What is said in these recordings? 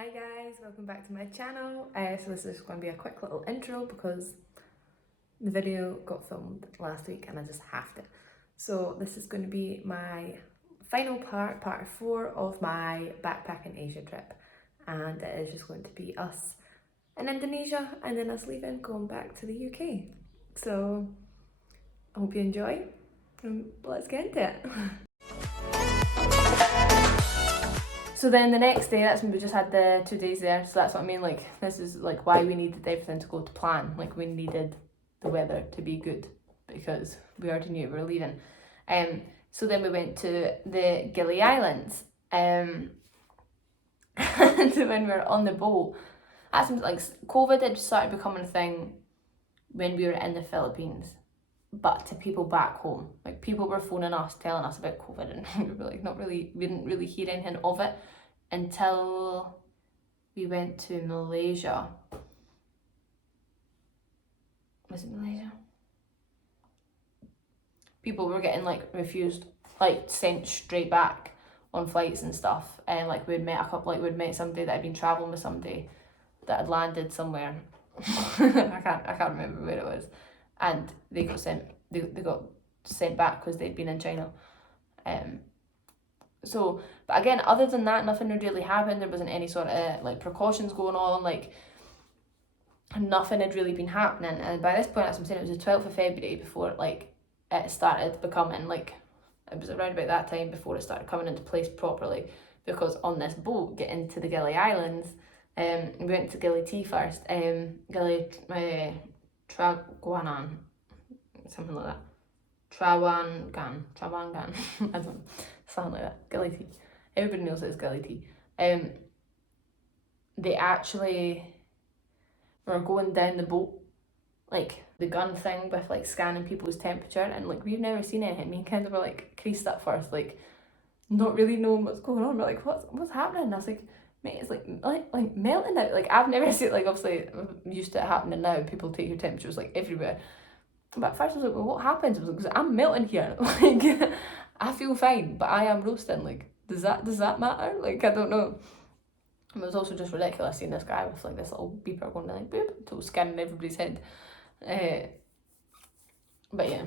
Hi guys, welcome back to my channel. So this is going to be a quick little intro because the video got filmed last week and I just have to. So this is going to be my final part 4 of my backpacking Asia trip, and it is just going to be us in Indonesia and then us leaving, going back to the UK. So I hope you enjoy and let's get into it. So then the next day, that's when we just had the 2 days there. So that's what I mean, like, this is like why we needed everything to go to plan. Like, we needed the weather to be good because we already knew we were leaving. So then we went to the Gili Islands. And when we were on the boat, that's when, like, COVID had started becoming a thing when we were in the Philippines, but to people back home. Like, people were phoning us, telling us about COVID, and we were like, we didn't really hear anything of it until we went to Malaysia. Was it Malaysia? People were getting, like, refused, like, sent straight back on flights and stuff. And, like, we'd met somebody that had been travelling with somebody that had landed somewhere. I can't remember where it was. And they got sent back because they'd been in China. So, but again, other than that, nothing had really happened. There wasn't any sort of, like, precautions going on. Like, nothing had really been happening. And by this point, as I'm saying, it was the 12th of February before, like, it started becoming, like, it was around about that time before it started coming into place properly. Because on this boat, getting to the Gili Islands, we went to Gili Tea first. Gili Trawangan, something like that. Trawangan, I don't know, something like that. Gili Tea. Everybody knows it's Gili Tea. They actually were going down the boat, like the gun thing with, like, scanning people's temperature, and, like, we've never seen anything. Me and Kendall were, like, creased at first, like, not really knowing what's going on. We're like, what's happening? And I was like, mate, it's like melting out. Like, I've never seen, like, obviously I'm used to it happening now. People take your temperatures, like, everywhere. But at first I was like, well, what happens? I was like, because I'm melting here. Like, I feel fine, but I am roasting. Like, does that matter? Like, I don't know. And it was also just ridiculous seeing this guy with, like, this little beeper going, like, boop, until scanning everybody's head. But yeah,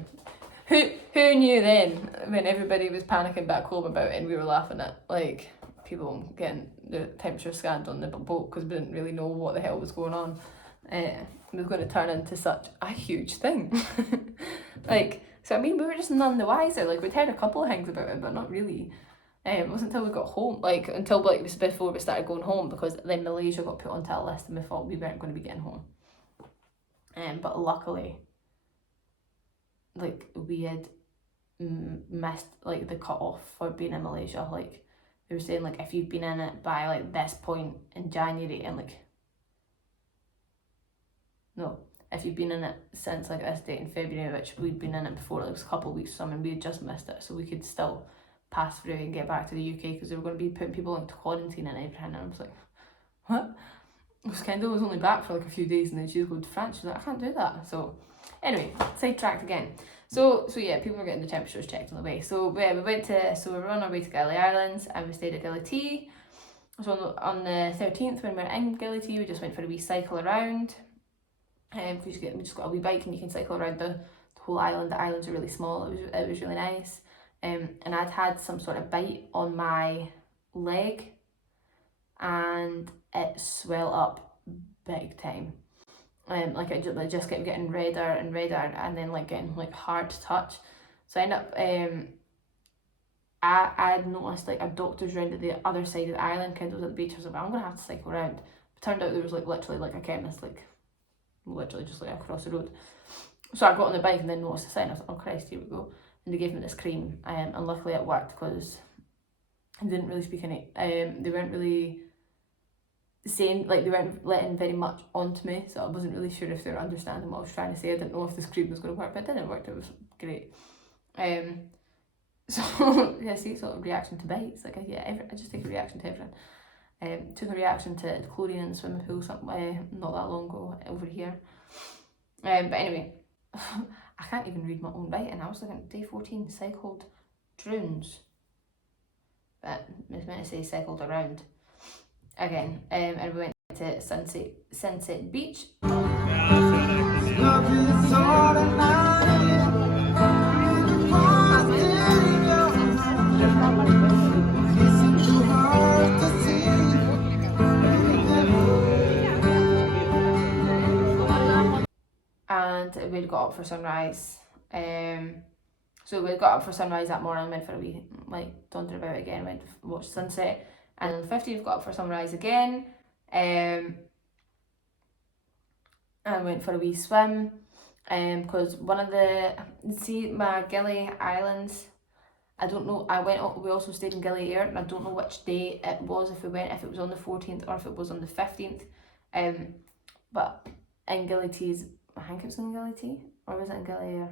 who knew then, when everybody was panicking back home about it and we were laughing at, like, people getting the temperature scanned on the boat because we didn't really know what the hell was going on. It was going to turn into such a huge thing. Like, so I mean, we were just none the wiser. Like, we'd heard a couple of things about it, but not really. It wasn't until we got home, like, until, like, it was before we started going home, because then Malaysia got put onto a list and we thought we weren't going to be getting home. But luckily, like, we had missed, like, the cut-off for being in Malaysia. Like, they were saying, like, if you've been in it by, like, this point in January, and, like, no, if you've been in it since, like, this date in February, which we'd been in it before, it was a couple of weeks or something, we had just missed it, so we could still pass through and get back to the UK, because they were going to be putting people into quarantine and everything. And I was like, what? Because Kendall was only back for, like, a few days, and then she was going to France. She was like, I can't do that. So anyway, sidetracked again. So yeah, people were getting the temperatures checked on the way. So yeah, we were on our way to Gili Islands, and we stayed at Gili Tea. So on the 13th, when we were in Gili Tea, we just went for a wee cycle around. We just got a wee bike and you can cycle around the whole island. The islands are really small. It was really nice. And I'd had some sort of bite on my leg, and it swelled up big time. Like, it just kept getting redder and redder, and then, like, getting, like, hard to touch. So I ended up, I had noticed, like, a doctor's round at the other side of the island. Kendall was at the beach. I was like, well, I'm gonna have to cycle around. It turned out there was, like, literally, like, a chemist, like, literally just, like, across the road. So I got on the bike and then noticed the sign. I was like, oh Christ, here we go. And they gave me this cream, and luckily it worked, because they didn't really speak any. They weren't really saying, like, they weren't letting very much onto me, so I wasn't really sure if they were understanding what I was trying to say. I didn't know if this cream was going to work, but it didn't work. It was great. So yeah, see, sort of reaction to bites. Like, I just take a reaction to everything. Took a reaction to chlorine in the swimming pool not that long ago over here. But anyway, I can't even read my own writing. I was looking at day 14, cycled drones. But it's meant to say cycled around. again, and we went to Sunset Beach. And we got up for sunrise. So we got up for sunrise that morning, went for a wee, like, dawned about again, went to watch sunset. And on the 15th, got up for sunrise again. And went for a wee swim. Because one of the, see my Gili Islands, I don't know, we also stayed in Gili Air, and I don't know which day it was, if it was on the 14th or if it was on the 15th. But in Gili T's, I think it was in Gili T, or was it in Gili Air?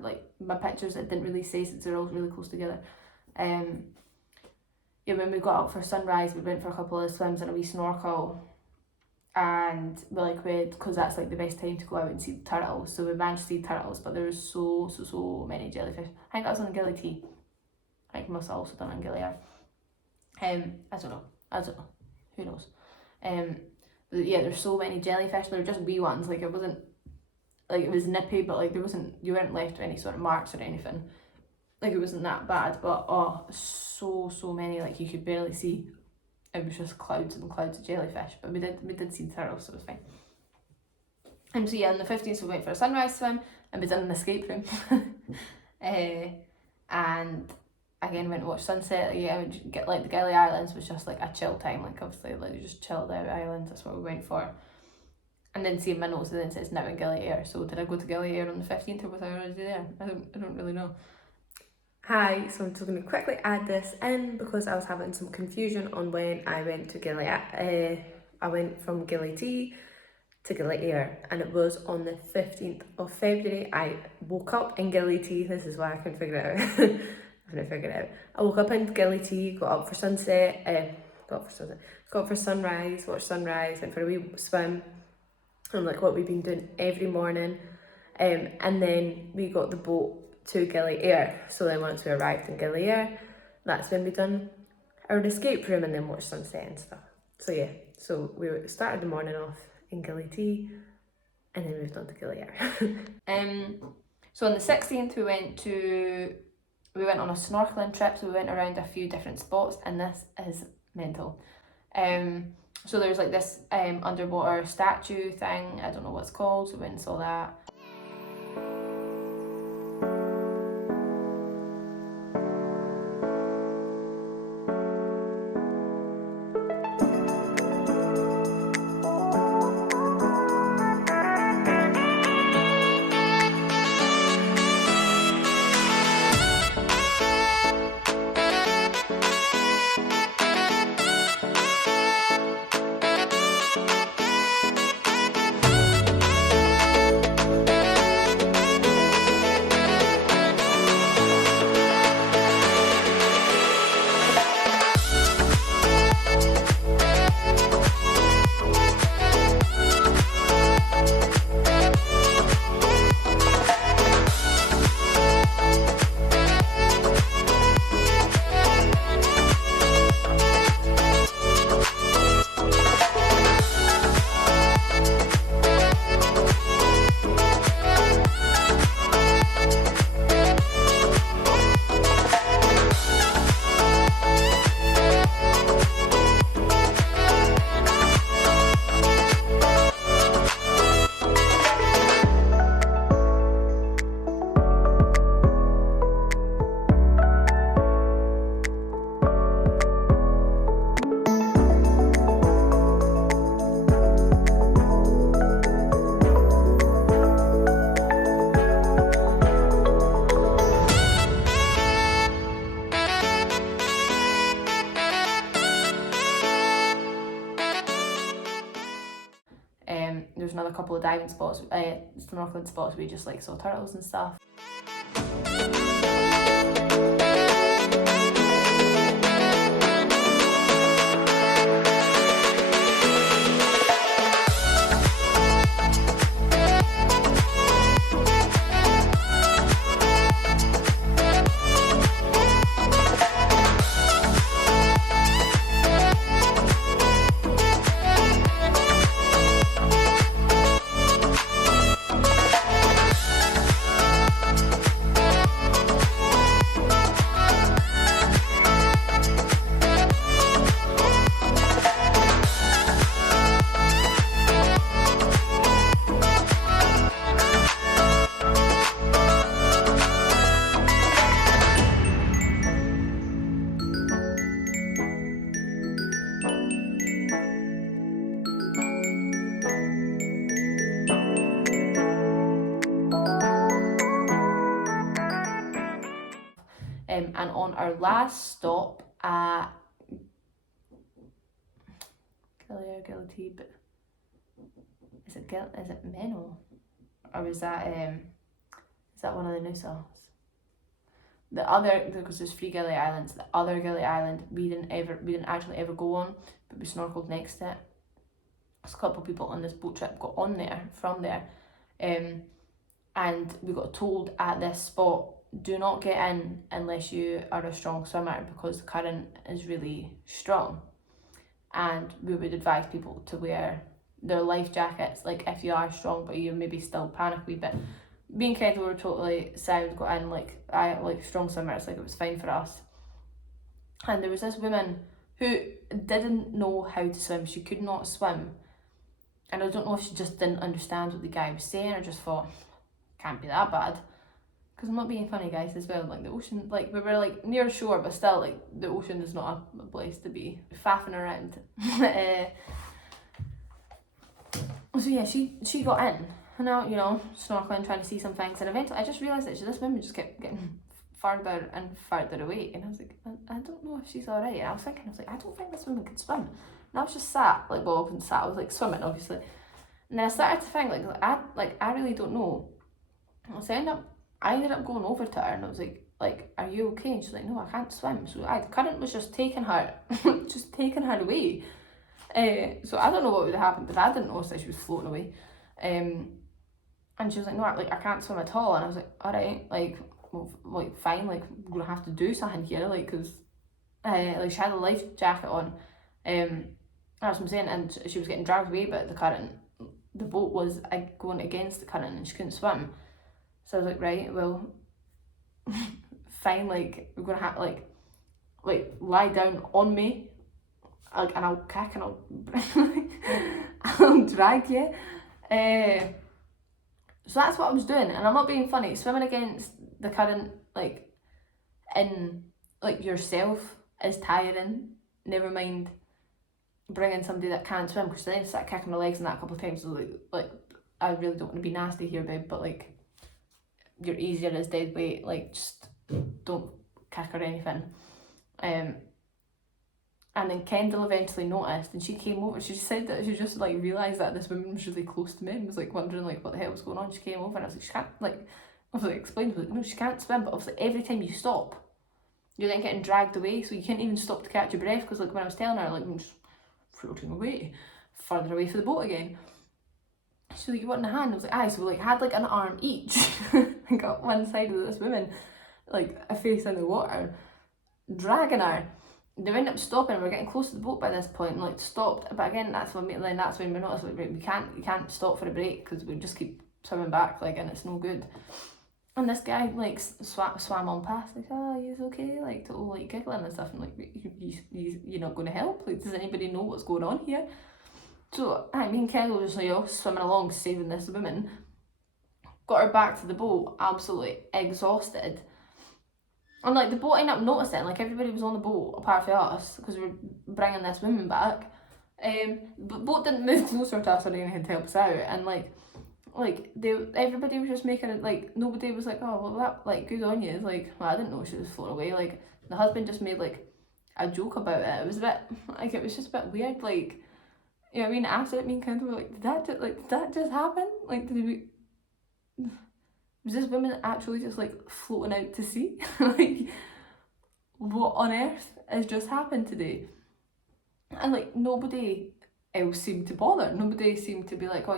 Like, my pictures, it didn't really say, since they're all really close together. Yeah, when we got up for sunrise, we went for a couple of swims and a wee snorkel, and because that's like the best time to go out and see the turtles, so we managed to see turtles, but there was so many jellyfish. I think that was on Gili T. I think we must have also done it on Gili Air. I don't know, who knows. But yeah, there's so many jellyfish. They were just wee ones, like, it wasn't, like, it was nippy, but like you weren't left with any sort of marks or anything. Like, it wasn't that bad, but so many, like, you could barely see. It was just clouds and clouds of jellyfish, but we did see the turtles, so it was fine. And so yeah, on the 15th we went for a sunrise swim, and we did an escape room. And again went to watch sunset. Yeah, get, like, the Gili Islands was just like a chill time, like, obviously, like, just chilled out islands, that's what we went for. And then see my notes, and then it says now in Gili Air. So did I go to Gili Air on the 15th, or was I already there? I don't really know. Hi, so I'm just going to quickly add this in because I was having some confusion on when I went to Gili Air. I went from Gili T to Gili Air, and it was on the 15th of February. I woke up in Gili T, this is why I couldn't figure it out. I couldn't figure it out. I woke up in Gili T, got up for sunrise, watched sunrise, went for a wee swim, and like what we've been doing every morning. And then we got the boat to Gili Air. So then once we arrived in Gili Air, that's when we done our escape room and then watched sunset and stuff. So yeah, so we started the morning off in Gili T and then moved on to Gili Air. So on the 16th we went on a snorkelling trip, so we went around a few different spots, and this is mental. So there's like this underwater statue thing, I don't know what it's called, so we went and saw that. There's another couple of diving spots, snorkeling spots where we just like saw turtles and stuff. on our last stop at Gili Air, Gili, but is it Meno? Or is that one of the Nusas? The other, because there's 3 Gili Islands, the other Gili Island we didn't actually ever go on, but we snorkeled next to it. So a couple of people on this boat trip got on there from there, and we got told at this spot, do not get in unless you are a strong swimmer, because the current is really strong, and we would advise people to wear their life jackets, like if you are strong but you maybe still panic a wee bit. Me and Kendall were totally sound, got in like strong swimmers, like it was fine for us. And there was this woman who didn't know how to swim. She could not swim, and I don't know if she just didn't understand what the guy was saying, or just thought, can't be that bad. Because I'm not being funny, guys, as well, like the ocean, like we were like near shore, but still, like the ocean is not a place to be faffing around. So yeah, she got in, and now, you know, snorkeling, trying to see some things, and eventually I just realised that this woman just kept getting farther and farther away, and I was like, I don't know if she's alright. And I was like, I don't think this woman could swim. And I was just sat, like, well, I wasn't sat, I was like swimming, obviously. And then I started to think, I really don't know. So I ended up going over to her, and I was like, are you okay? And she's like, no, I can't swim. So the current was just taking her, away. So I don't know what would have happened if I didn't notice that she was floating away. And she was like, no, I can't swim at all. And I was like, all right, like, well, like, fine, like, we're gonna have to do something here, like, because like, she had a life jacket on, that's what I'm saying, and she was getting dragged away by the current. The boat was going against the current, and she couldn't swim. So I was like, right, well, fine, like, we're gonna have, like lie down on me, like, and I'll kick and I'll drag you. So that's what I was doing, and I'm not being funny. Swimming against the current, like, in, like, yourself is tiring. Never mind bringing somebody that can't swim, because then I started kicking my legs and that a couple of times. So like I really don't want to be nasty here, babe, but like, you're easier as dead weight. Like, just don't kick or anything. And then Kendall eventually noticed, and she came over. She said that she just like realised that this woman was really close to me and was like wondering like what the hell was going on. She came over and I was like, she can't, like, I was like, explained, I was like, no, she can't swim, but obviously every time you stop, you're then getting dragged away, so you can't even stop to catch your breath, because like when I was telling her, like, I'm just floating away, further away from the boat again. She's like, you want in a hand? I was like, aye. So we like had like an arm each and got one side of this woman, like a face in the water, dragging her. They ended up stopping. We're getting close to the boat by this point, and like stopped. But again, that's when we noticed, like, right, you can't stop for a break, because we just keep swimming back, like, and it's no good. And this guy like swam on past, like, oh, he's okay, like, totally like giggling and stuff. And like, you're not going to help? Like, does anybody know what's going on here? So I mean, Kendall just like, oh, swimming along, saving this woman. Got her back to the boat, absolutely exhausted. And like the boat ended up noticing, like everybody was on the boat apart from us, because we were bringing this woman back. But the boat didn't move closer to us or anything to help us out, and everybody was just making it, like, nobody was like, oh, well, that, like, good on you. It's like, well, I didn't know she was floating away. Like, the husband just made like a joke about it. It was a bit like, it was just a bit weird, like, you know what I mean? After it, me and Kanto were like, did that just happen? Like, was this woman actually just like floating out to sea? Like, what on earth has just happened today? And like, nobody else seemed to bother. Nobody seemed to be like, oh,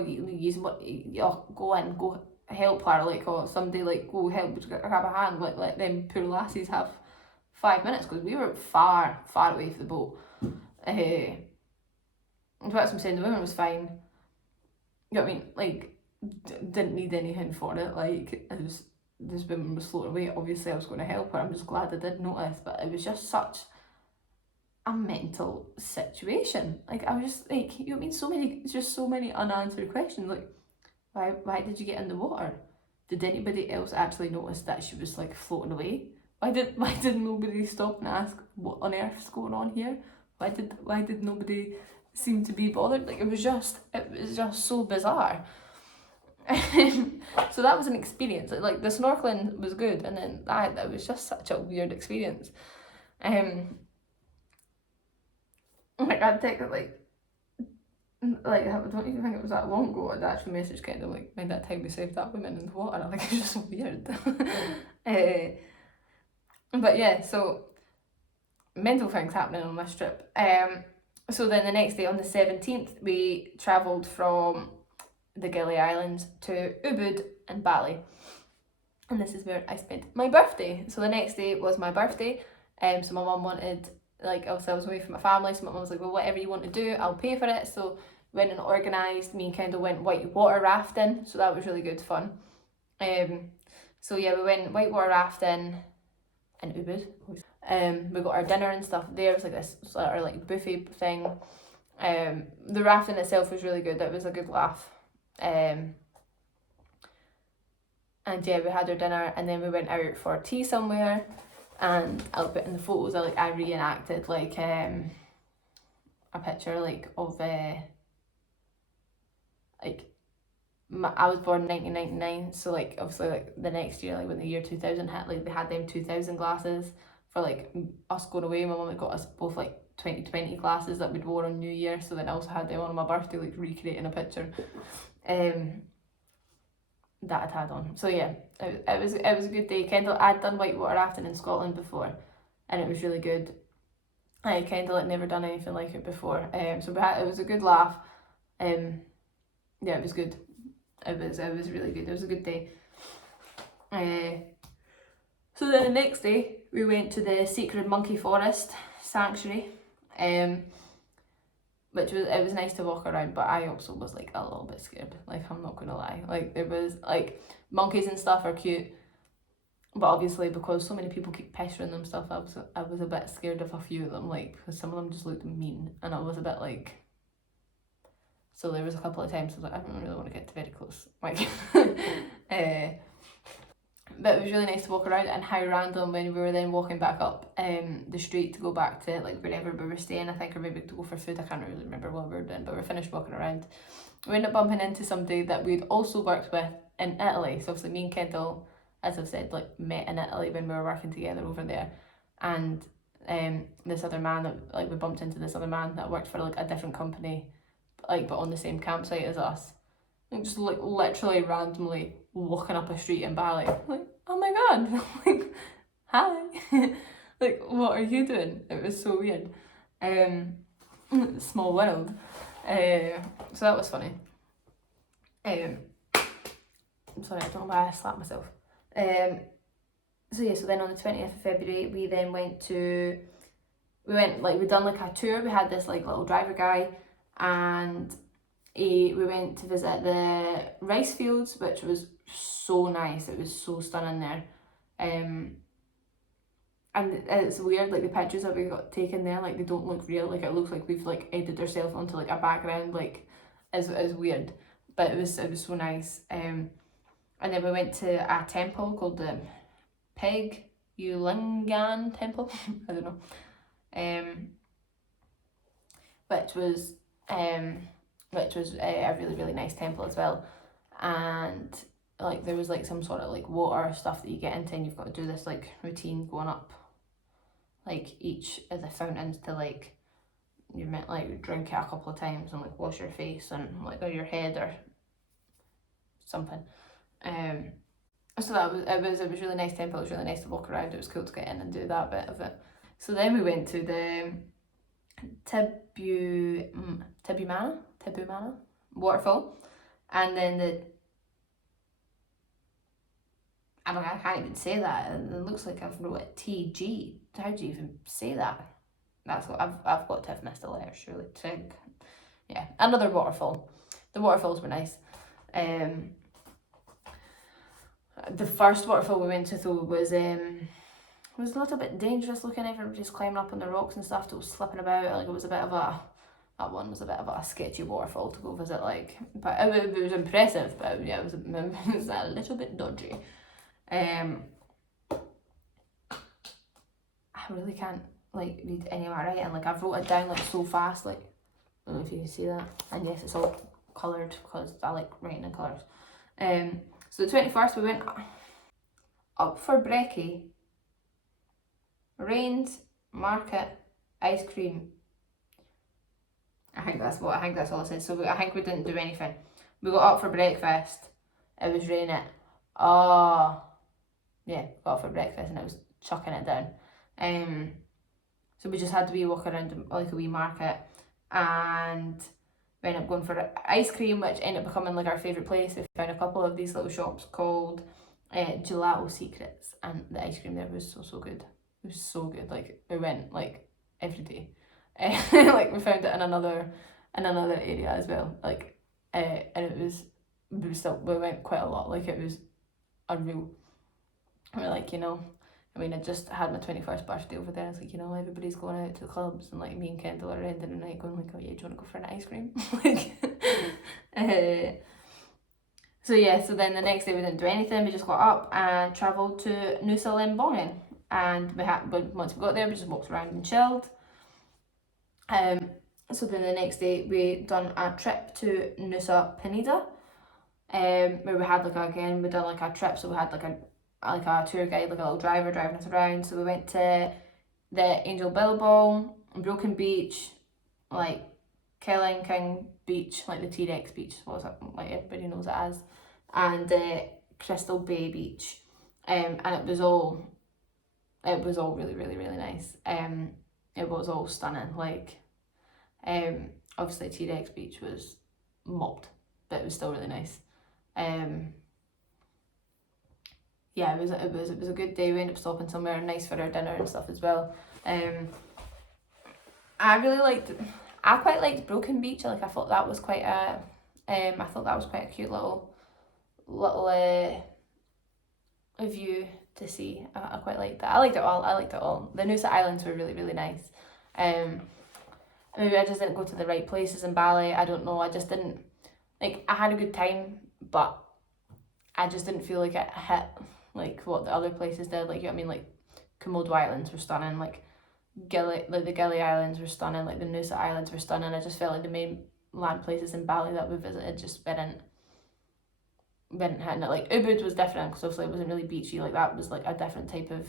go in, go help her. Like, oh, somebody like go help, grab a hand. Like, let them poor lassies have 5 minutes, because we were far away from the boat. And that's what I'm saying. The woman was fine. You know what I mean? Like, didn't need anything for it. Like, as this woman was floating away, obviously I was going to help her. I'm just glad I did notice, but it was just such a mental situation. Like, I was just like, you know what I mean? So many unanswered questions. Like, why did you get in the water? Did anybody else actually notice that she was like floating away? Why did nobody stop and ask what on earth's going on here? Why did nobody seem to be bothered? Like, it was just so bizarre. So that was an experience. Like the snorkeling was good, and then that was just such a weird experience. Like I'd take it like I don't even think it was that long ago. I'd actually messaged Kendall like, "Mind that time we saved that woman in the water." I think it's just so weird. But yeah, so mental things happening on this trip. So then the next day on the 17th, we travelled from the Gili Islands to Ubud and Bali. And this is where I spent my birthday. So the next day was my birthday. So my mum wanted, like, obviously I was away from my family, so my mum was like, well, whatever you want to do, I'll pay for it. So went and organised, me and Kendall went whitewater rafting, so that was really good fun. So yeah, we went whitewater rafting in Ubud. We got our dinner and stuff there. It was like this sort of like buffet thing. The rafting itself was really good. It was a good laugh. And yeah, we had our dinner and then we went out for tea somewhere, and I'll put in the photos I reenacted like a picture like of I was born in 1999, so like obviously like the next year, like when the year 2000 hit, like they had them 2000 glasses for like us going away. My mum had got us both like 2020 glasses that we'd wore on New Year, so then I also had them on my birthday, like recreating a picture that I'd had on. So yeah, it was a good day. Kendall, I'd done whitewater rafting in Scotland before, and it was really good. Kendall had never done anything like it before. So it was a good laugh. Yeah, it was good. It was really good. It was a good day. So then the next day we went to the Sacred Monkey Forest Sanctuary, which was nice to walk around, but I also was like a little bit scared. Like, I'm not gonna lie. Like, there was like monkeys and stuff are cute, but obviously because so many people keep pestering them stuff, I was a bit scared of a few of them, like because some of them just looked mean, and I was a bit like. So there was a couple of times I was like, I don't really want to get very close, like. But it was really nice to walk around, and how random when we were then walking back up the street to go back to like wherever we were staying, I think, or maybe to go for food. I can't really remember what we were doing, but we finished walking around. We ended up bumping into somebody that we'd also worked with in Italy. So obviously me and Kendall, as I've said, like met in Italy when we were working together over there, and this other man that like we bumped into this other man that worked for like a different company, like but on the same campsite as us. Like, just like literally randomly walking up a street in Bali, like, oh my god, like, hi, like, what are you doing? It was so weird. Small world. So that was funny. I'm sorry, I don't know why I slapped myself. So yeah, so then on the 20th of February we'd done like a tour. We had this like little driver guy, and we went to visit the rice fields, which was so nice. It was so stunning there. And it's weird, like the pictures that we got taken there, like they don't look real. Like it looks like we've like edited ourselves onto like a background, like is weird. But it was so nice. And then we went to a temple called the Pegulingan Temple. I don't know. Which was a really, really nice temple as well. And like there was like some sort of like water stuff that you get into, and you've got to do this like routine going up like each of the fountains to like, you're meant like drink it a couple of times and like wash your face and like or your head or something. So it was a really nice temple. It was really nice to walk around. It was cool to get in and do that bit of it. So then we went to the Tibumana Waterfall, and then I can't even say that. It looks like I've wrote it TG. How do you even say that? That's what I've got to have missed a letter, surely. Tig. Yeah, another waterfall. The waterfalls were nice. The first waterfall we went to though was a little bit dangerous looking. Everybody's climbing up on the rocks and stuff. It was slipping about. Like it was that one was a bit of a sketchy waterfall to go visit. Like, but it was impressive. But yeah, it was a little bit dodgy. I really can't like read any of my writing. Like I've wrote it down like so fast. Like I don't know if you can see that. And yes, it's all coloured because I like writing in colours. So the 21st we went up for brekkie, rains, market, ice cream. I think that's all I said. So I think we didn't do anything. We got up for breakfast. It was raining. Oh, yeah, got up for breakfast and it was chucking it down. So we just had to walk around like a wee market, and we ended up going for ice cream, which ended up becoming like our favourite place. We found a couple of these little shops called Gelato Secrets, and the ice cream there was so good. It was so good. Like we went like every day. Like we found it in another area as well. Like and we went quite a lot. Like it was unreal. We're like, you know, I mean, I just had my 21st birthday over there. It's like, you know, everybody's going out to the clubs, and like me and Kendall are ending the night going like, oh yeah, do you want to go for an ice cream? Like, so yeah, so then the next day we didn't do anything. We just got up and travelled to Nusa Lembongan, and once we got there, we just walked around and chilled. So then the next day we done a trip to Nusa Penida, where we had we done like a trip. So we had like a tour guide, like a little driver driving us around. So we went to the Angel Billabong, Broken Beach, like Kelingking Beach, like the T-Rex beach, like everybody knows it as, and Crystal Bay Beach, and it was all really nice. It was all stunning. Like, obviously T-Rex Beach was mobbed, but it was still really nice. Yeah, it was a good day. We ended up stopping somewhere nice for our dinner and stuff as well. I quite liked Broken Beach. Like I thought that was quite a cute little view to see. I quite liked that. I liked it all. The Nusa Islands were really nice. Maybe I just didn't go to the right places in Bali. I don't know. I just didn't, like, I had a good time, but I just didn't feel like it hit like what the other places did. Like, you know what I mean? Like Komodo Islands were stunning. Like the Gili Islands were stunning. Like the Nusa Islands were stunning. I just felt like the main land places in Bali that we visited just didn't hitting it. Like Ubud was different because obviously it wasn't really beachy. Like that was like a different type of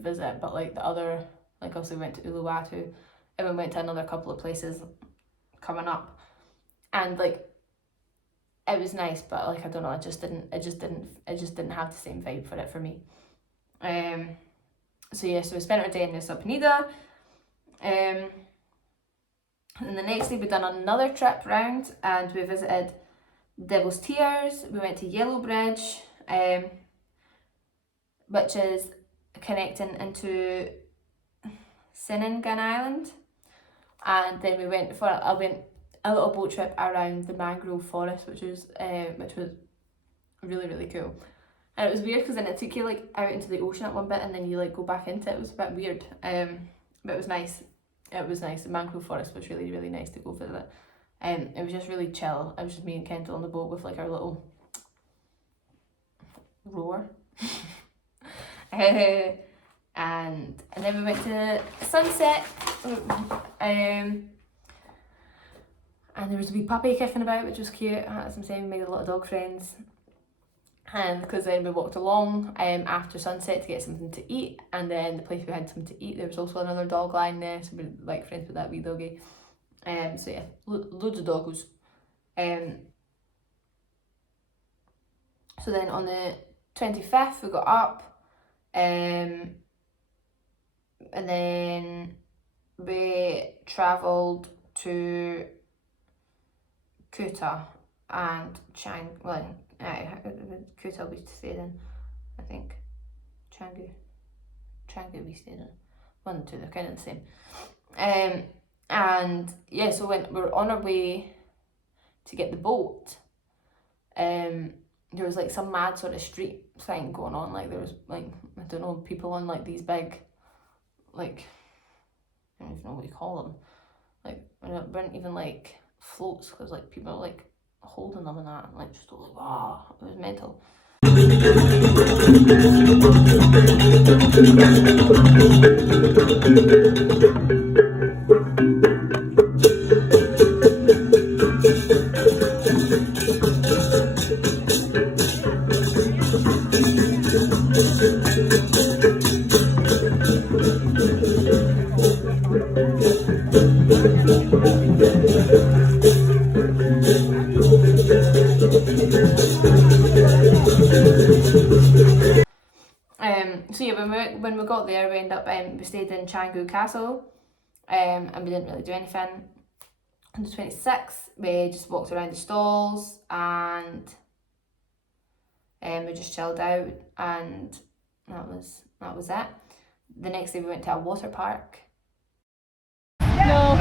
visit. But like the other, like obviously we went to Uluwatu, and we went to another couple of places coming up, and like it was nice, but like I don't know, it just didn't have the same vibe for it for me. So yeah, so we spent our day in Nusa Penida, and the next day we done another trip round, and we visited Devil's Tears. We went to Yellow Bridge, which is connecting into Ceningan Island, and then we went for a little boat trip around the Mangrove Forest, which was really cool. And it was weird because then it took you like out into the ocean at one bit, and then you like go back into it. It was a bit weird, but it was nice. The Mangrove Forest was really nice to go visit. It was just really chill. It was just me and Kendall on the boat with like our little rower. And then we went to sunset, and there was a wee puppy kicking about, which was cute. As I'm saying, we made a lot of dog friends. And because then we walked along after sunset to get something to eat, and then the place we had something to eat, there was also another dog lying there, so we're like friends with that wee doggy. So yeah, loads of doggos. So then on the 25th we got up, and then we travelled to Kuta and Kuta we stayed in, I think. Canguu we stayed in. One and two, they're kind of the same. And yeah, so when we were on our way to get the boat, there was like some mad sort of street thing going on. Like there was like, I don't know, people on like these big, like, I don't even know what you call them. Like, they weren't even like floats, because like people were like holding them and that, and like just like, wow, it was mental. when we got there, we ended up we stayed in Canguu Castle, and we didn't really do anything. On the 26th, we just walked around the stalls and we just chilled out, and that was it. The next day we went to a water park. No.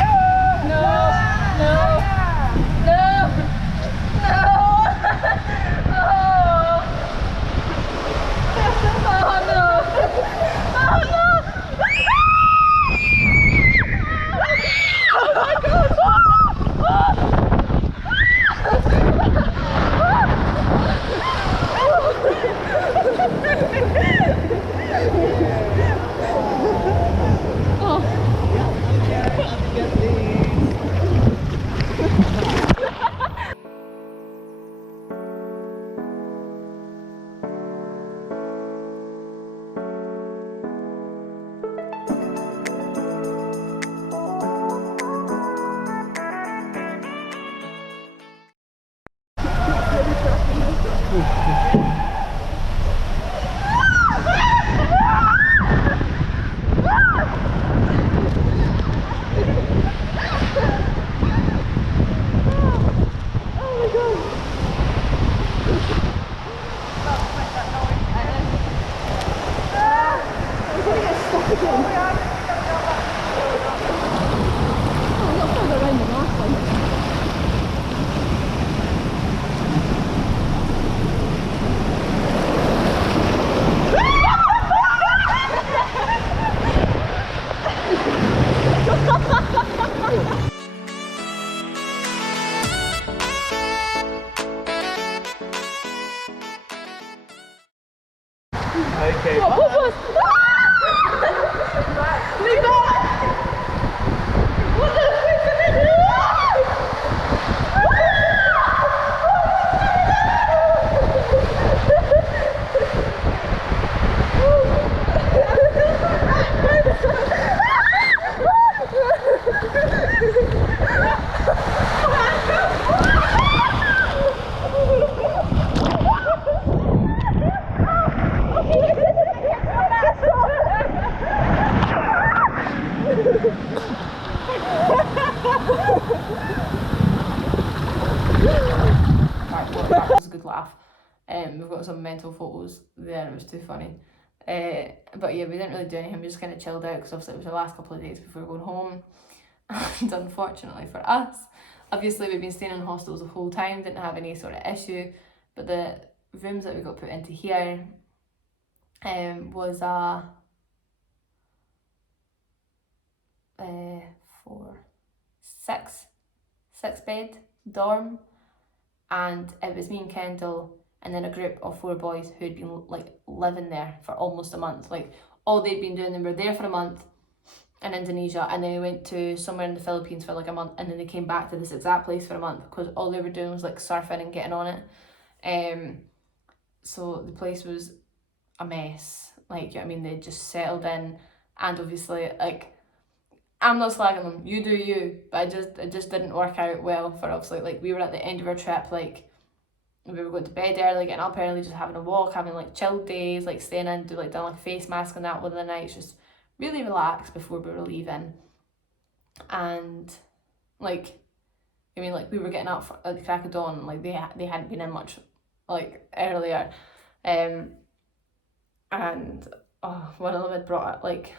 Okay. What? That was a good laugh. We've got some mental photos there, it was too funny. But yeah, we didn't really do anything, we just kind of chilled out because obviously it was the last couple of days before going home. And unfortunately for us, obviously we've been staying in hostels the whole time, didn't have any sort of issue, but the rooms that we got put into here was a 6 bed dorm, and it was me and Kendall and then a group of 4 boys who'd been like living there for almost a month. Like all they'd been doing, they were there for a month in Indonesia, and then they went to somewhere in the Philippines for like a month, and then they came back to this exact place for a month because all they were doing was like surfing and getting on it. So the place was a mess. Like, you know what I mean, they just settled in, and obviously like I'm not slagging them, you do you, but it just didn't work out well for obviously, like we were at the end of our trip, like we were going to bed early, getting up early, just having a walk, having like chilled days, like staying in, doing like a face mask and that one of the nights, just really relaxed before we were leaving. And like, I mean, like we were getting up at the crack of dawn, like they hadn't been in much like earlier, and one of them had brought it like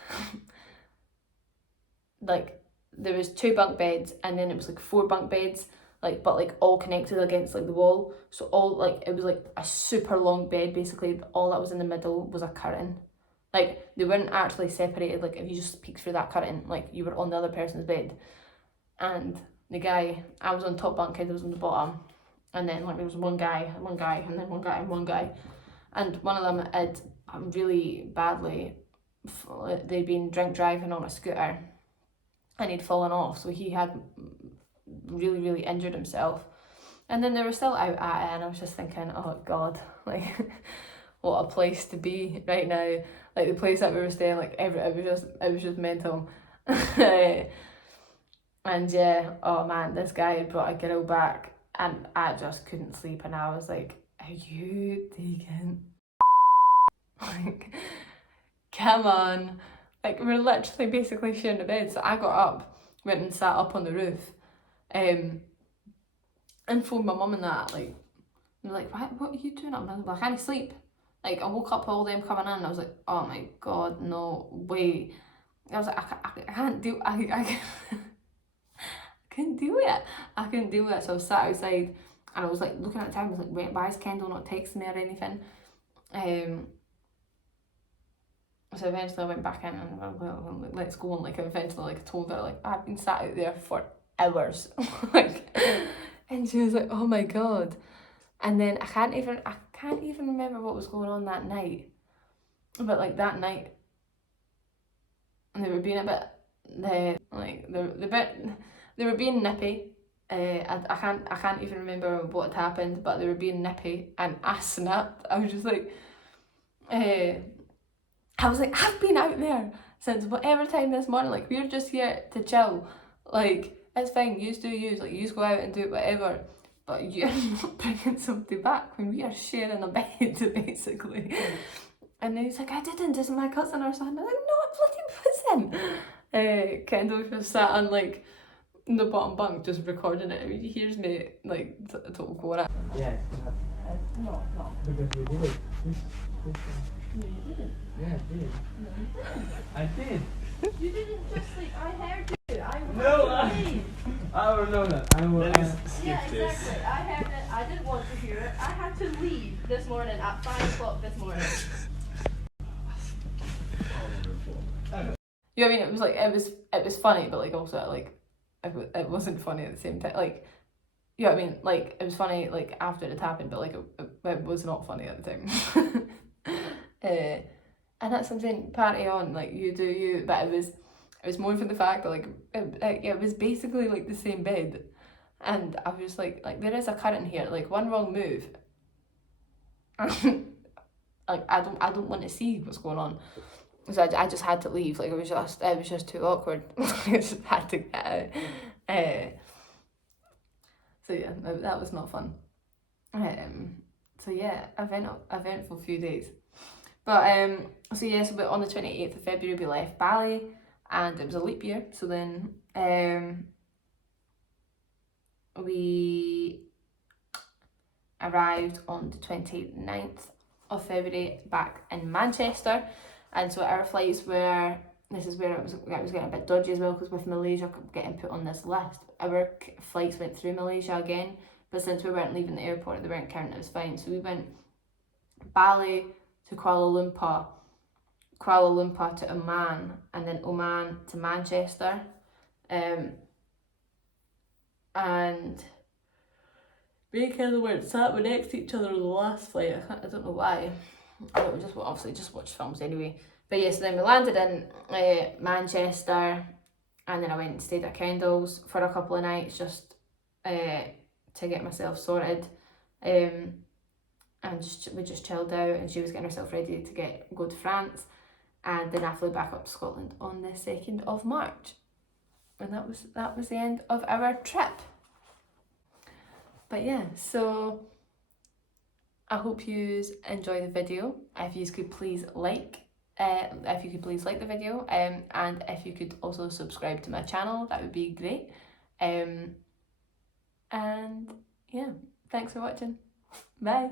like there was 2 bunk beds, and then it was like 4 bunk beds, like but like all connected against like the wall, so all like it was like a super long bed. Basically all that was in the middle was a curtain, like they weren't actually separated, like if you just peeked through that curtain, like you were on the other person's bed. And the guy, I was on top bunk, Kid was on the bottom, and then like there was one guy, and then one guy, and one of them had really badly, they'd been drink driving on a scooter and he'd fallen off, so he had really injured himself. And then they were still out at it, and I was just thinking, oh god, like what a place to be right now. Like the place that we were staying, like it was just mental. And yeah, oh man, this guy had brought a girl back, and I just couldn't sleep, and I was like, are you taking like come on. Like, we're literally basically sharing a bed. So I got up, went and sat up on the roof, and phoned my mum and that, like, they're like, what are you doing up? And I was like, I can't sleep. Like, I woke up all them coming in, and I was like, oh my god, no way. I was like, I can't do, I couldn't do it. I couldn't do it. So I was sat outside, and I was like looking at the time. I was like, wait, why is Kendall not texting me or anything? So eventually I went back in, and I was like, let's go. And like, eventually, like, I told her, like, I've been sat out there for hours. Like, and she was like, oh my god. And then I can't even remember what was going on that night. But like that night, they were being a bit, they were being nippy. I can't even remember what had happened, but they were being nippy, and I snapped. I was just like, I was like, I've been out there since whatever time this morning. Like, we're just here to chill. Like, it's fine. Yous do yous. Like, yous go out and do whatever. But you're not bringing somebody back when we are sharing a bed, basically. And then he's like, I didn't. This is my cousin or something. I'm like, no, it bloody wasn't. Kendall just sat on, like, the bottom bunk just recording it. I mean, he hears me, like, total going at. Yeah. No. Because we did it. No, you didn't. Yeah, I did. No, you didn't. I did. You didn't just sleep. I heard you. I No, wanted to leave. I don't know that. I will. Yeah, exactly. I heard it. I didn't want to hear it. I had to leave this morning at 5 o'clock this morning. You know what I mean? It was like, it was funny, but like also like it wasn't funny at the same time. Like, you know what I mean? Like, it was funny like after it happened, but like it was not funny at the time. And that's something, party on, like, you do you. But it was more for the fact that like it was basically like the same bed, and I was just like there is a current here. Like, one wrong move, like I don't want to see what's going on. So I just had to leave. Like, it was just too awkward. I just had to get out. So yeah, that was not fun. So yeah, eventful few days. But so yeah, so on the 28th of February we left Bali, and it was a leap year. So then we arrived on the 29th of February back in Manchester. And so our flights were, this is where it was getting a bit dodgy as well, because with Malaysia getting put on this list, our flights went through Malaysia again, but since we weren't leaving the airport, they weren't counting, it was fine. So we went Bali to Kuala Lumpur to Oman, and then Oman to Manchester. And me and Kendall weren't sat next to each other on the last flight. I don't know why. We just watched films anyway. But yes, then we landed in Manchester, and then I went and stayed at Kendall's for a couple of nights just to get myself sorted. And we just chilled out, and she was getting herself ready to go to France, and then I flew back up to Scotland on the 2nd of March. And that was the end of our trip. But yeah, so I hope you enjoy the video. If you could please like the video, and if you could also subscribe to my channel, that would be great. And yeah, thanks for watching. Bye.